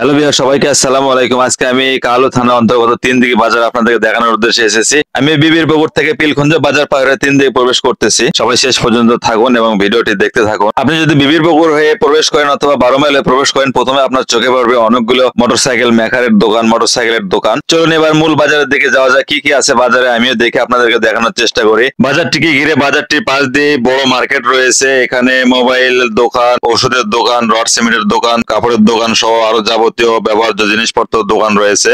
Hello viewer, সবাইকে আসসালামু আলাইকুম। আজকে আমি কালো থানা অন্তর্গত তিন দিকে বাজার আপনাদেরকে দেখানোর উদ্দেশ্যে এসেছি। আমি বিবির পুকুর থেকে পিলখঞ্জ বাজার পার হয়ে তিন দিকে প্রবেশ করতেছি। সবাই শেষ পর্যন্ত থাকুন এবং ভিডিওটি দেখতে থাকুন। আপনি যদি বিবির পুকুর হয়ে প্রবেশ করেন অথবা 12 মাইলে প্রবেশ করেন, প্রথমে আপনার চোখে পড়বে অনেকগুলো মোটরসাইকেল মেকারের দোকান, মোটরসাইকেলের দোকান। চলুন এবার মূল বাজারের দিকে যাওয়া যায়। কি কি আছে বাজারে আমিও দেখে আপনাদেরকে দেখানোর চেষ্টা করি। বাজারটিকে ঘিরে বাজারটির পাশ দিয়ে বড় মার্কেট রয়েছে। এখানে মোবাইল দোকান, ওষুধের দোকান, রড সিমেন্টের দোকান, কাপড়ের দোকান সহ আরো যাবতীয় ব্যবহার্য জিনিসপত্র দোকান রয়েছে।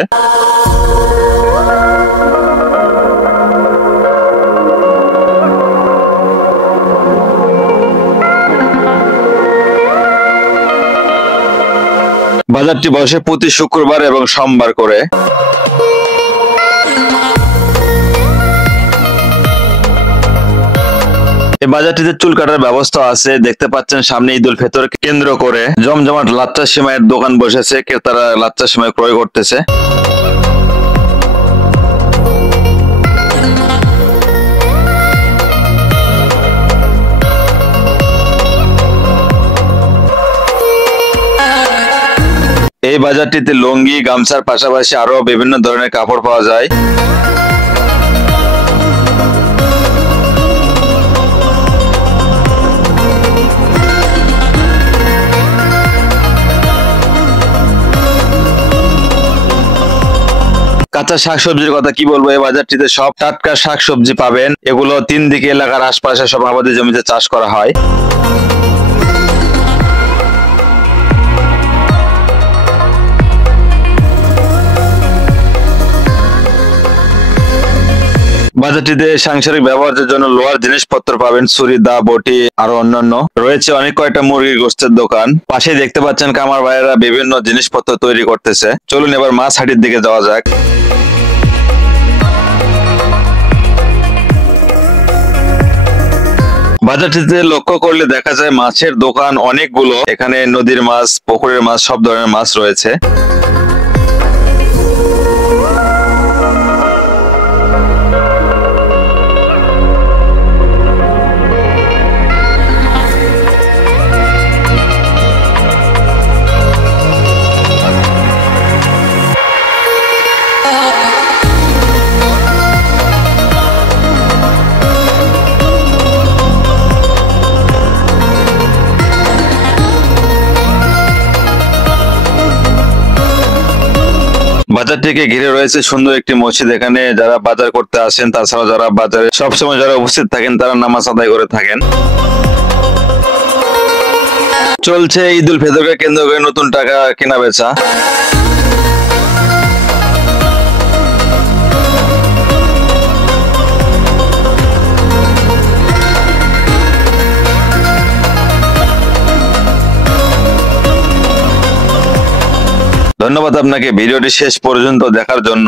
বাজারটি বসে প্রতি শুক্রবার এবং সোমবার করে। এই বাজারটিতে চুল কাটার ব্যবস্থা আছে। দেখতে পাচ্ছেন সামনে ঈদ উল ফিতর কেন্দ্র করে জমজমাট লাচ্চা সেমাইয়ের দোকান বসেছে। ক্রেতারা লাচ্চা সেমাই ক্রয় করতেছে। এই বাজারটিতে লুঙ্গি, গামছার পাশাপাশি আরো বিভিন্ন ধরনের কাপড় পাওয়া যায়। কাঁচা শাকসবজির কথা কি বলবো, এই বাজারটিতে সব টাটকা শাকসবজি পাবেন। এগুলো তিন দিকে এলাকার আশপাশে সব আবাদি জমিতে চাষ করা হয়। বাজারটিতে সাংসারিক ব্যবহারের জন্য লোহার জিনিসপত্র পাবেন, ছুরি, দা, বটি আরো অন্যান্য রয়েছে। অনেক কয়টা মুরগির গোশতের দোকান। পাশে দেখতে পাচ্ছেন কামার ভাইয়েরা বিভিন্ন জিনিসপত্র তৈরি করতেছে। চলুন এবার মাছ হাটির দিকে যাওয়া যাক। বাজারটিতে লক্ষ্য করলে দেখা যায় মাছের দোকান অনেকগুলো। এখানে নদীর মাছ, পুকুরের মাছ, সব ধরনের মাছ রয়েছে। বাজারটিকে ঘিরে রয়েছে সুন্দর একটি মসজিদ। এখানে যারা বাজার করতে আসেন, তাছাড়া যারা বাজারে সবসময় যারা উপস্থিত থাকেন, তারা নামাজ আদায় করে থাকেন। চলছে ঈদ উল ফিতরকে কেন্দ্র করে নতুন টাকা কেনা বেচা। ধন্যবাদ আপনাকে ভিডিওটি শেষ পর্যন্ত দেখার জন্য।